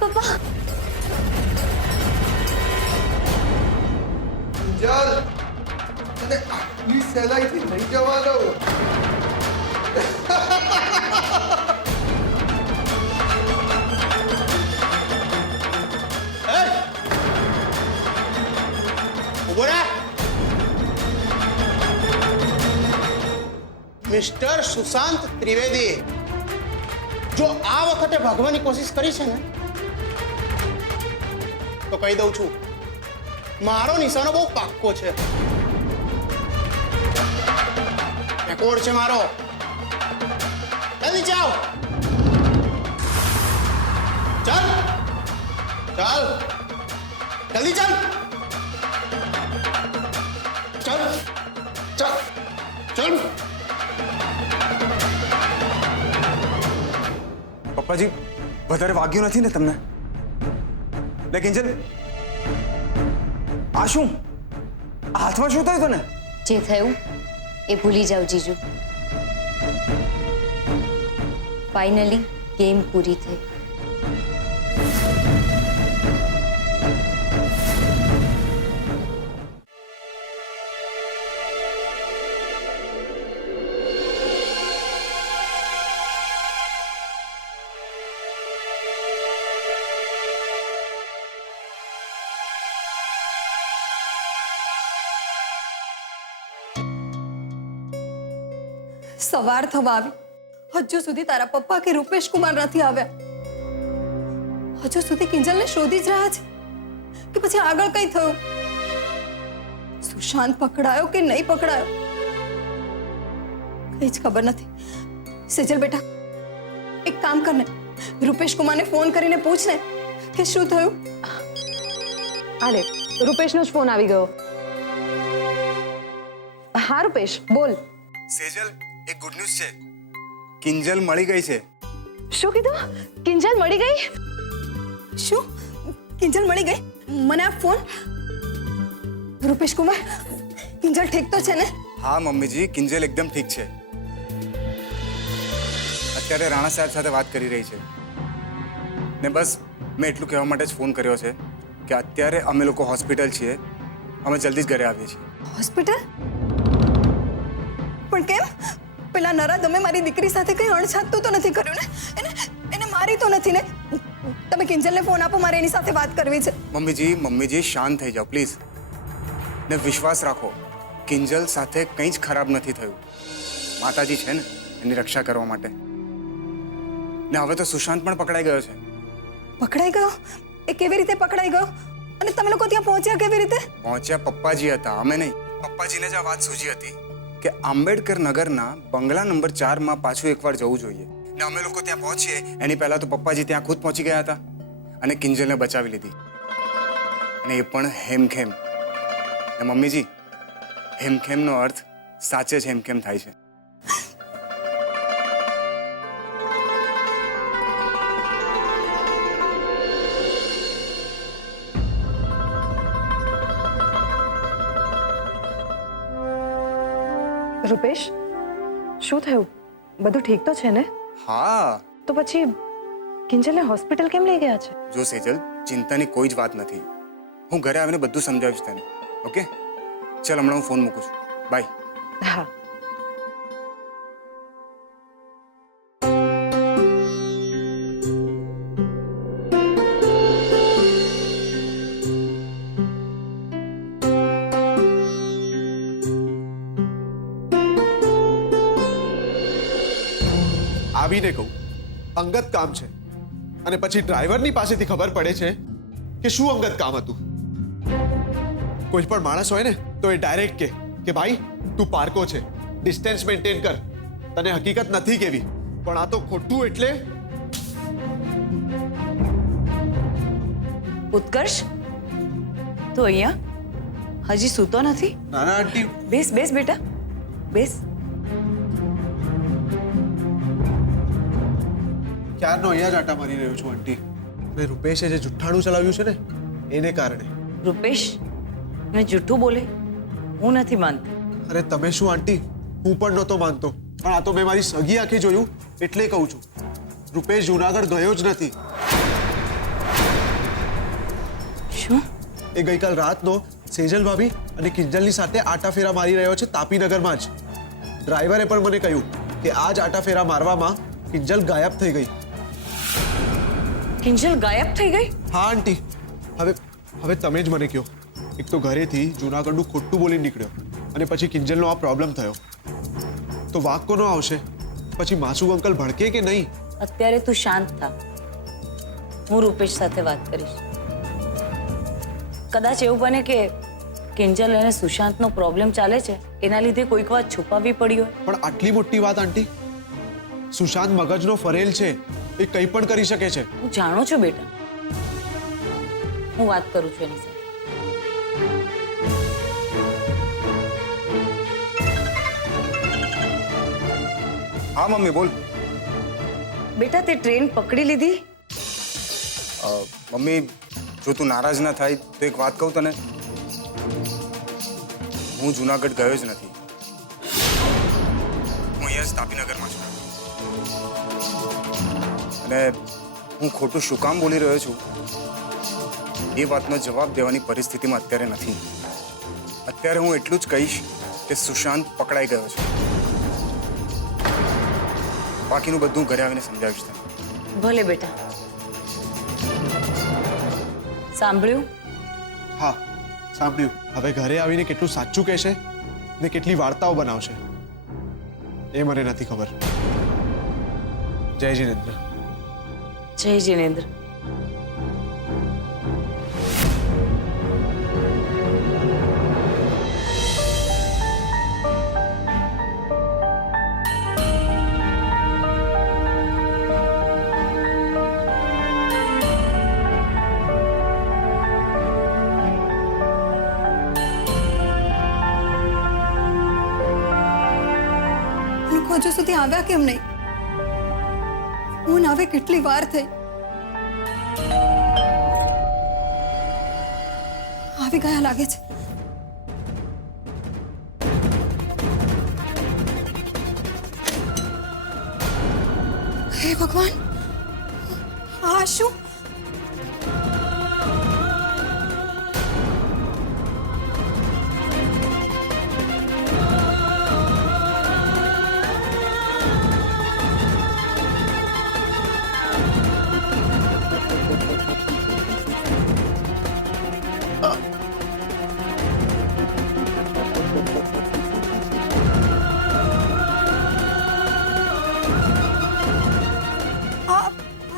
પપ્પા કિંજલ તને આટલી સહેલાઈથી નહીં જવાનો. મિસ્ટર સુશાંત ત્રિવેદી, જો આ વખતે ભાગવાની કોશિશ કરી છે ને તો કહી દઉં છું, મારો નિશાનો બહુ પાક્કો છે. રેકોર્ડ છે મારો. જલ્દી જાઓ. ચાલ ચાલ જલ્દી ચાલ. ચાલ ચાલ ચાલ. પપ્પાજી વધારે વાગ્યું નથી ને તમને? લે કિંજલ, આ શું? હાથમાં શું થયું તને? જે થયું એ ભૂલી જાઓ જીજુ. ફાઇનલી ગેમ પૂરી થઈ. સવાર થવા આવી, હજુ સુધી તારા પપ્પા કે રૂપેશ કુમાર નથી આવ્યા. હજુ સુધી કિંજલને શોધી જ રહ્યા છે કે પછી આગળ કઈ થયું? સુશાંત પકડાયો કે નહીં પકડાયો કઈ જ ખબર નથી. સેજલ બેટા, એક કામ કરને, રૂપેશ કુમારને ફોન કરીને પૂછને કે શું થયું. આલે રૂપેશનો જ ફોન આવી ગયો. હા રૂપેશ બોલ. સેજલ, એક ગુડ ન્યૂઝ છે. કિંજલ મળી ગઈ છે. શું કીધું? કિંજલ મળી ગઈ? શું કિંજલ મળી ગઈ? મને આ ફોન. રૂપેશ કુમાર, કિંજલ ઠીક તો છે ને? હા મમ્મીજી, કિંજલ એકદમ ઠીક છે. અત્યારે રાણા સાહેબ સાથે વાત કરી રહી છે ને બસ મેં એટલું કહેવા માટે જ ફોન કર્યો છે કે અત્યારે અમે લોકો હોસ્પિટલ છીએ, અમે જલ્દી જ ઘરે આવીએ છીએ. હોસ્પિટલ? પણ કેમ? પેલા નરાધમે મારી દીકરી સાથે કઈ અણછાતું તો નથી કર્યું ને? એને મારી તો નથી ને? તમે કિંજલને ફોન આપો, મારે એની સાથે વાત કરવી છે. મમ્મીજી શાંત થઈ જાઓ પ્લીઝ, ને વિશ્વાસ રાખો, કિંજલ સાથે કંઈ જ ખરાબ નથી થયું. માતાજી છે ને એની રક્ષા કરવા માટે. ને હવે તો સુશાંત પણ પકડાઈ ગયો છે. પકડાઈ ગયો? એ કેવી રીતે પકડાઈ ગયો? અને તમે લોકો ત્યાં પહોંચ્યા કેવી રીતે? પહોંચ્યા પપ્પાજી હતા, અમે નહીં. પપ્પાજીને જ આ વાત સૂજી હતી કે આંબેડકર નગરના બંગલા નંબર 4 માં પાછું એકવાર જવું જોઈએ. ને અમે લોકો ત્યાં પહોંચીએ એની પહેલા તો પપ્પાજી ત્યાં ખુદ પહોંચી ગયા હતા અને કિંજલને બચાવી લીધી, અને એ પણ હેમખેમ. ને મમ્મીજી, હેમખેમનો અર્થ સાચે જ હેમખેમ થાય છે. રૂપેશ શું થયું? બધું ઠીક તો છે ને? હા. તો પછી કિંજલને હોસ્પિટલ કેમ લઈ ગયા છે? જો સેજલ, ચિંતાની કોઈ જ વાત નથી. હું ઘરે આવીને બધું સમજાવીશ તને. ઓકે ચલ, હમણાં હું ફોન મૂકું છું. બાય. હા. આવીને કહું અંગત કામ છે, અને પછી ડ્રાઈવરની પાસેથી ખબર પડે છે કે શું અંગત કામ હતું. કોઈ પણ માણસ હોય ને તો એ ડાયરેક્ટ કે ભાઈ તું પાર્કો છે, ડિસ્ટન્સ મેન્ટેન કર, તને હકીકત નથી કેવી. પણ આ તો ખોટું. એટલે ઉત્કર્ષ, તો અહીંયા હજી સૂતો નથી? નાના આંટી, બેસ બેસ બેટા, બેસ. ક્યારનો અહીંયા જ આટા મારી રહ્યો છું આંટી. અને રૂપેશે જે જુઠ્ઠાણું ચલાવ્યું છે ને એને કારણે. રૂપેશ મેં જૂઠું બોલે? હું નથી માનતી. અરે તમે શું આંટી, હું પણ નહોતો માનતો. પણ આ તો મેં મારી સગી આંખે જોયું એટલે કહું છું. રૂપેશ જુનાગઢ ગયો જ નથી. શું? એ ગઈકાલ રાતનો સેજલ ભાભી અને કિંજલની સાથે આટાફેરા મારી રહ્યો છે તાપીનગરમાં જ. ડ્રાઈવરે પણ મને કહ્યું કે આ જ આટાફેરા મારવામાં કિંજલ ગાયબ થઈ ગઈ. કિંજલ ગાયબ થઈ ગઈ? હા આંટી, હવે તમે જ મને કહો. એક તો ઘરેથી જુનાગઢનું ખોટું બોલીને નીકળ્યો અને પછી કિંજલનો આ પ્રોબ્લેમ થયો, તો વાંક કોનો આવશે? પછી માસુ અંકલ ભડકે કે નહીં? અત્યારે તું શાંત થા. હું રૂપેશ સાથે વાત કરીશ. કદાચ એવું બને કે કિંજલ અને સુશાંતનો પ્રોબ્લેમ ચાલે છે, એના લીધે કોઈક વાત છુપાવવી પડી હોય. પણ આટલી મોટી વાત આંટી, સુશાંત મગજનો ફરેલ છે, એ કંઈ પણ કરી શકે છે. હું જાણું છું બેટા, હું વાત કરું છું એની સાથે. હા મમ્મી બોલ. બેટા તે ટ્રેન પકડી લીધી? મમ્મી જો તું નારાજ ના થાય તો એક વાત કહું તને. હું જુનાગઢ ગયો જ નથી. હું અહીંયા જ તાપીનગરમાં છું. અને હું ખોટું શું કામ બોલી રહ્યો છું એ વાતનો જવાબ દેવાની પરિસ્થિતિમાં અત્યારે નથી. અત્યારે હું એટલું જ કહીશ કે સુશાંત પકડાઈ ગયો છે. બાકીનું બધું ઘરે આવીને સમજાવીશ તને. ભલે બેટા. સાંભળ્યું? હા સાંભળ્યું. હવે ઘરે આવીને કેટલું સાચું કહેશે ને કેટલી વાર્તાઓ બનાવશે એ મને નથી ખબર. જય જીનેન્દ્ર. જય જીનેન્દ્ર. હજુ સુધી આવ્યા કેમ નહીં? હું આવે કેટલી વાર થઈ. આવી ગયા લાગે છે. હે ભગવાન, આ શું?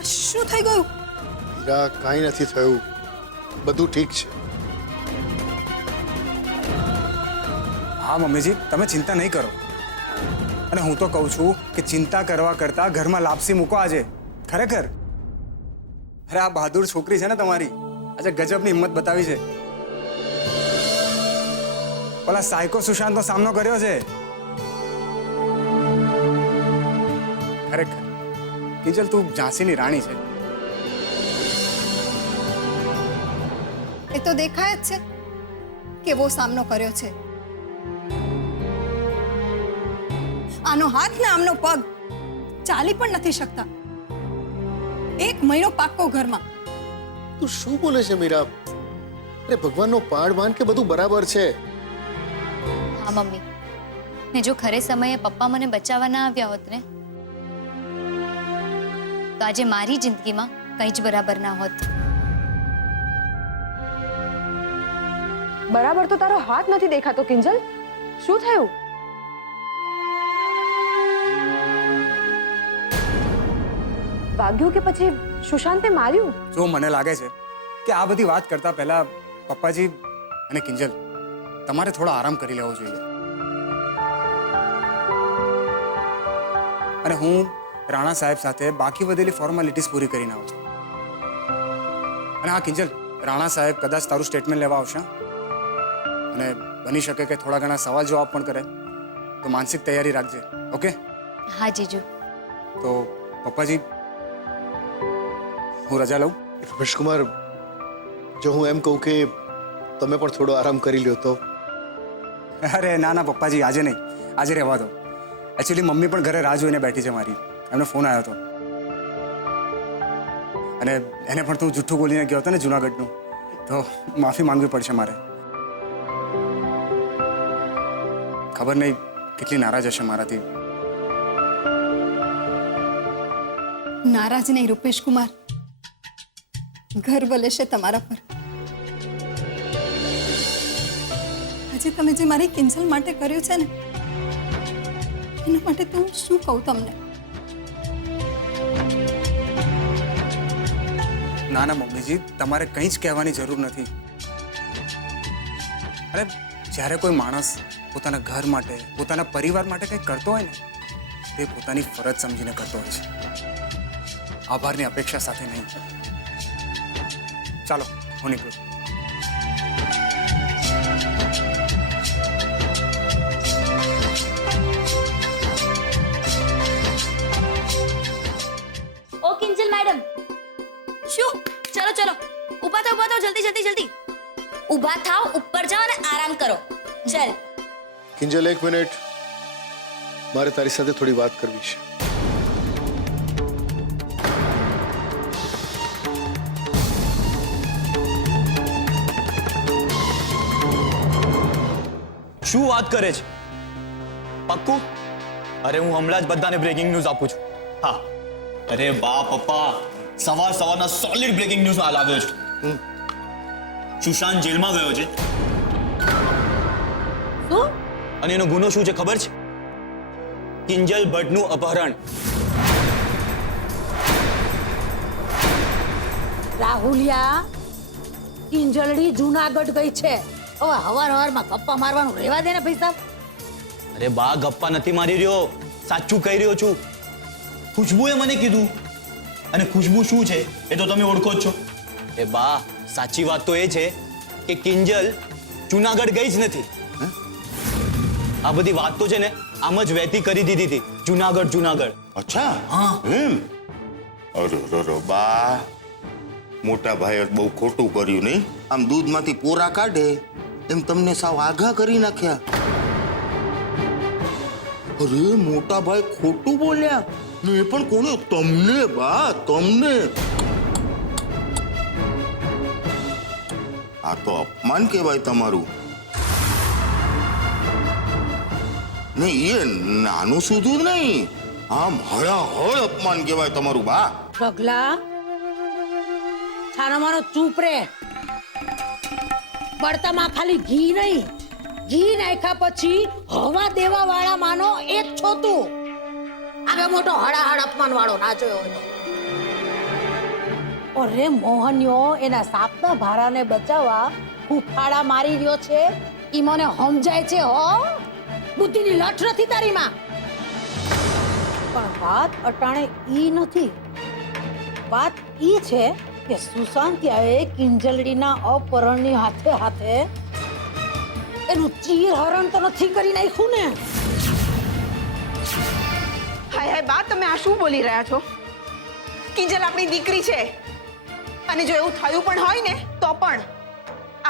શું થઈ ગયું? હીરા, કાંઈ નથી થયું, બધું ઠીક છે. હા મમ્મીજી, તમે ચિંતા નહીં કરો. અને હું તો કહું છું કે ચિંતા કરવા કરતા ઘરમાં લાપસી મૂકો આજે. ખરેખર અરે આ બહાદુર છોકરી છે ને તમારી, આજે ગજબની હિંમત બતાવી છે. પેલા સાયકો સુશાંતનો સામનો કર્યો છે. ખરેખર કિંજલ તું ઝાંસીની રાણી છે. એ તો દેખાય જ છે કેવો સામનો કર્યો છે. આનો હાથ ને આમનો પગ ચાલી પણ નથી શકતા. 1 મહિનો પાક્કો ઘરમાં. તું શું બોલે છે મીરા? અરે ભગવાનનો પાડ માન કે બધું બરાબર છે. હા મમ્મી, ને જો ખરે સમયે પપ્પા મને બચાવવા ના આવ્યા હોત ને તો આજે મારી જિંદગીમાં કંઈ જ બરાબર ના હોત. બરાબર તો તારો હાથ નથી દેખાતો કિંજલ. શું થયું? વાગ્યું કે પછી સુશાંતે માર્યું? જો મને લાગે છે કે આ બધી વાત કરતા પહેલા પપ્પાજી અને કિંજલ તમારે થોડો આરામ કરી લેવો જોઈએ. અને હું રાણા સાહેબ સાથે બાકી વધેલી ફોર્માલિટીઝ પૂરી કરીને આવું છું. અને હા કિંજલ, રાણા સાહેબ કદાચ તારું સ્ટેટમેન્ટ લેવા આવશે અને બની શકે કે થોડા ઘણા સવાલ જવાબ પણ કરે, તો માનસિક તૈયારી રાખજે. ઓકે? હા જીજુ. તો પપ્પાજી હું રજા લઉં? રમેશકુમાર, જો હું એમ કહું કે તમે પણ થોડો આરામ કરી લ્યો તો? અરે ના ના પપ્પાજી, આજે નહીં, આજે રહેવા દો. એકચ્યુઅલી મમ્મી પણ ઘરે રાહ જોઈને બેઠી છે મારી. એમનો ફોન આવ્યો હતો અને એને પણ તો હું જૂઠું બોલીને ગયો હતો ને જુનાગઢનું, તો માફી માંગવી પડશે મારે. ખબર નહીં કેટલી નારાજ હશે મારાથી. નારાજ નહીં રૂપેશ કુમાર, ગર્વ લેશે તમારા પર. આજે તમે જે મારી કિંજલ માટે કર્યું છે ને, એના માટે તો હું શું કહું તમને. ના ના મમ્મીજી, તમારે કંઈ જ કહેવાની જરૂર નથી. અરે જ્યારે કોઈ માણસ પોતાના ઘર માટે, પોતાના પરિવાર માટે કંઈક કરતો હોય ને, તે પોતાની ફરજ સમજીને કરતો હોય છે, આભારની અપેક્ષા સાથે નહીં. ચાલો હું નીકળું. ઓ કિંજલ મેડમ, શું? ચલો ચલો, ઊભા થાઓ, જલ્દી જલ્દી જલ્દી ઊભા થાઓ, ઉપર જાઓ અને આરામ કરો. ચલ. કિંજલ, 1 મિનિટ, મારે તારી સાથે થોડી વાત કરવી છે. શું વાત કરે છે? પક્કું? અરે હું હમણાં જ બધાને બ્રેકિંગ ન્યૂઝ આપું છું. હા, અરે વાહ પપ્પા, સવારના સોલિડ બ્રેકિંગ ન્યૂઝ હાલ આવ્યો છે. સુશાંત જેલમાં ગયો છે. શું? અને એનો ગુનો શું છે ખબર છે? કિંજલ ભટ્ટનું અપહરણ. રાહુલિયા, કિંજલડી જુનાગઢ ગઈ છે. હવે હવારમાં ગપ્પા મારવાનું રહેવા દે ને પૈસા. અરે બા, ગપ્પા નથી મારી રહ્યો, સાચું કહી રહ્યો છું. ખુશ્બુએ મને કીધું, અને ખુશ્બુ શું છે એ તો તમે ઓળખો જ છો. એ બા, સાચી વાત તો એ છે કે કિંજલ જુનાગઢ ગઈ જ નથી. આ બધી વાત તો છે ને આમ જ વહેતી કરી દીધી હતી. જુનાગઢ. અચ્છા, હા. એમ? અરે બા, મોટા ભાઈએ બહુ ખોટું કર્યું નહીં. આમ દૂધમાંથી પોરા કાઢે એમ તમને સાવ આઘા કરી નાખ્યા. અરે મોટા ભાઈ ખોટું બોલ્યા ને, એ પણ કોને? તમને બા, તમને. આ તો અપમાન કહેવાય તમારું. નહીં, એ નાનું સૂધું નહીં, આમ હળાહળ અપમાન કહેવાય તમારું બા. પગલા, છાનો માનો ચૂપ રે. બળતામાં ખાલી ઘી નહીં, ઘી નાખ્યા પછી હવા દેવા વાળા માનો એક છો તું. આગળ મોટો હળાહળ અપમાન વાળો ના જોયો હોય. અરે મોહન્યો એના સાપના ભારાને બચાવવા ફૂફાડા મારી રહ્યો છે. ઈ મને સમજાય છે હો. બુદ્ધિની લઠ નથી તારીમાં. પણ વાત અટાણે ઈ નથી. વાત ઈ છે કે સુશાંતિયાએ કિંજલડીના અપહરણની હાથે હાથે એનું ચીરહરણ તો નથી કરી નાખ્યું ને. હાય હાય બા, તમે આ શું બોલી રહ્યા છો? કિંજલ આપણી દીકરી છે, અને જો એવું થયું પણ હોય ને તો પણ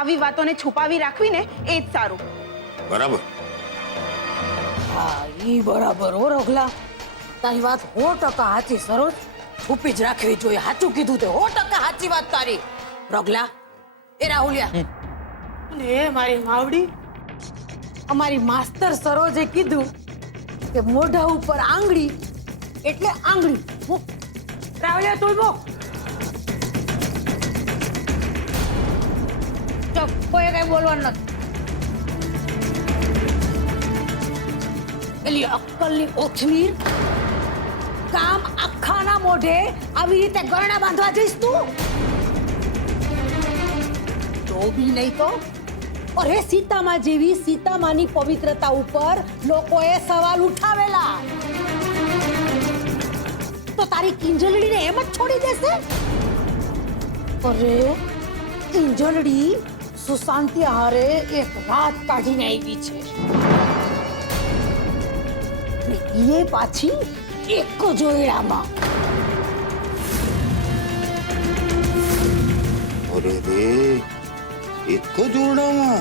આવી વાતોને છુપાવી રાખવી ને એ જ સારું. બરાબર. હા, ઈ બરાબર હો રઘલા. તારી વાત 100% સાચી સરોજ. છુપી જ રાખવી જોઈએ. સાચું કીધું તે 100% સાચી વાત તારી. રઘલા, એ રાહુલિયા અને એ મારી માવડી, અમારી માસ્તર સરોજે કીધું કે મોઢા ઉપર આંગળી એટલે આંગળી. રાહુલિયા તું મૂક. ચપ, કોઈ કઈ બોલવાનું નથી. એલી અક્કલની ઓછલી, કામ આખાના મોઢે આવી રીતે ગરણા બાંધવા જઈશ તું? તો બી નહીં તો. અરે સીતામા જેવી સીતામાની પવિત્રતા ઉપર લોકોએ સવાલ ઉઠાવેલા, તો તારી કિંજલડીને એમ જ છોડી દેશે? અરે કિંજલડી સુશાંતિ હારે એક રાત કાઢીને આવી છે, એ પાછી એક જોયડામાં. અરે રે, એક જ ઓરડામાં?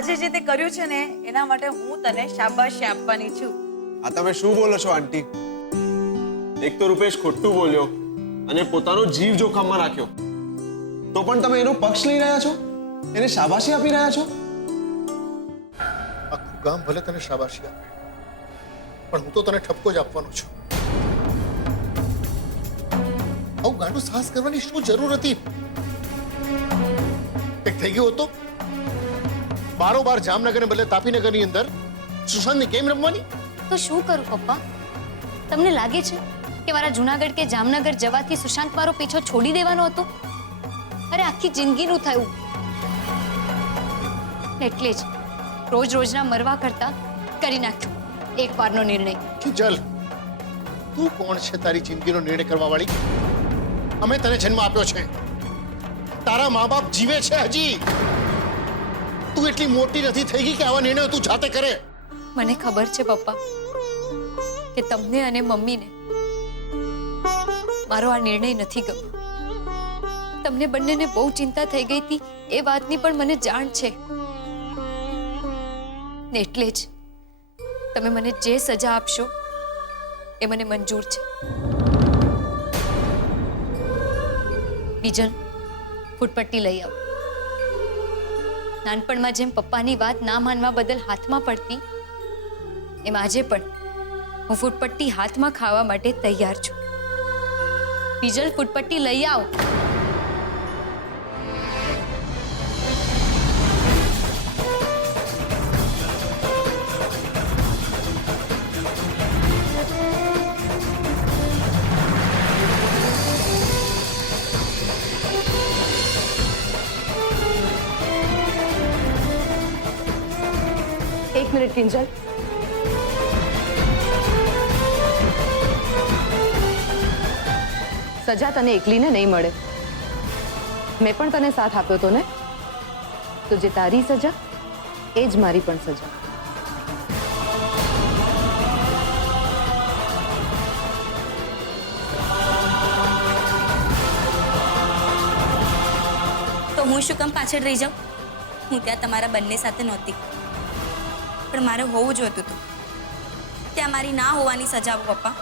આજે જે તે કર્યું છે ને એના માટે હું તને શાબાશી આપવાની છું. આ તમે શું બોલો છો આંટી? એક તો રૂપેશ ખોટું બોલ્યો અને પોતાનો જીવ જોખમમાં રાખ્યો, તો પણ તમે એનો પક્ષ લઈ રહ્યા છો, એને શાબાશી આપી રહ્યા છો. આખું ગામ ભલે તને શાબાશી આપે, પણ હું તો તને ઠપકો જ આપવાનો છું. આવું ગાંડું સાહસ કરવાની શું જરૂર હતી? એક થઈ ગયું હતો બારોબાર જામનગરને બદલે તાપીનગરની અંદર સુશાંતની ગેમ રમવાની. તો શું કરું પપ્પા? તમને લાગે છે કે મારા જુનાગઢ કે જામનગર જવાથી સુશાંત મારો પીછો છોડી દેવાનો હતો? અરે આખી જિંદગીનું થયું. એટલે જ રોજ રોજના મરવા કરતા કરી નાખ્યો એક વારનો નિર્ણય. કિંજલ, તું કોણ છે તારી જિંદગીનો નિર્ણય કરવા વાળી? અમે તને જન્મ આપ્યો છે, તારા મા બાપ જીવે છે હજી. તું એટલી મોટી નથી થઈ ગઈ કે આવા નિર્ણયો તું જાતે કરે. મને ખબર છે પપ્પા કે તમને અને મમ્મીને મારો આ નિર્ણય નથી ગમ્યો. તમને બંનેને બહુ ચિંતા થઈ ગઈ હતી એ વાતની પણ મને જાણ છે, ને એટલે જ તમે મને જે સજા આપશો એ મને મંજૂર છે. બીજન, ફૂટપટ્ટી લઈ આવો. નાનપણમાં જેમ પપ્પાની વાત ના માનવા બદલ હાથમાં પડતી, એમ આજે પણ હું ફૂટપટ્ટી હાથમાં ખાવા માટે તૈયાર છું. બીજલ, ફૂટપટ્ટી લઈ આવ. એક મિનિટ કિંજલ, સજા તને એકલીને નહીં મળે. મેં પણ તને સાથ આપ્યો હતો ને, તો જે તારી સજા એ જ મારી પણ સજા. તો હું શું કામ પાછળ રહી જાઉં? હું ત્યાં તમારા બંને સાથે નહોતી, પણ મારે હોવું જોઈતું હતું. ત્યાં મારી ના હોવાની સજા આપો પપ્પા.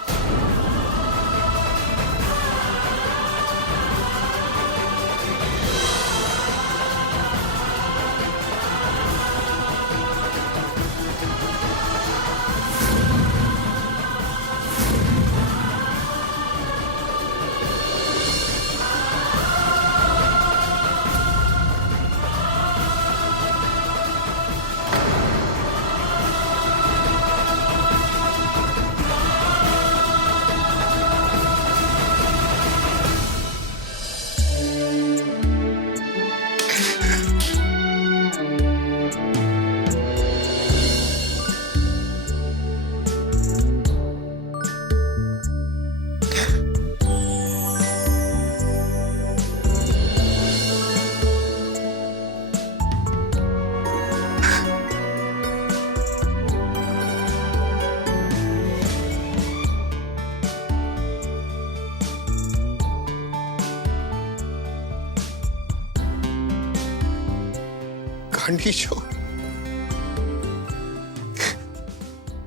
ગાંડી છો,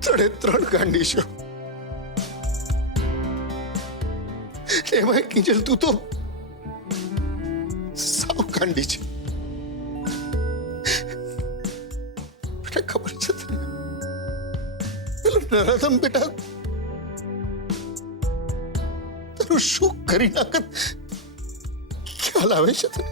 3 ગાંડી છો. એમાં કિંજલ તું તો સાવ ગાંડી છે. બેટા ખબર છે તને, પેલો નરાધમ બેટા તારું શું કરી નાખત ખ્યાલ આવે છે તને?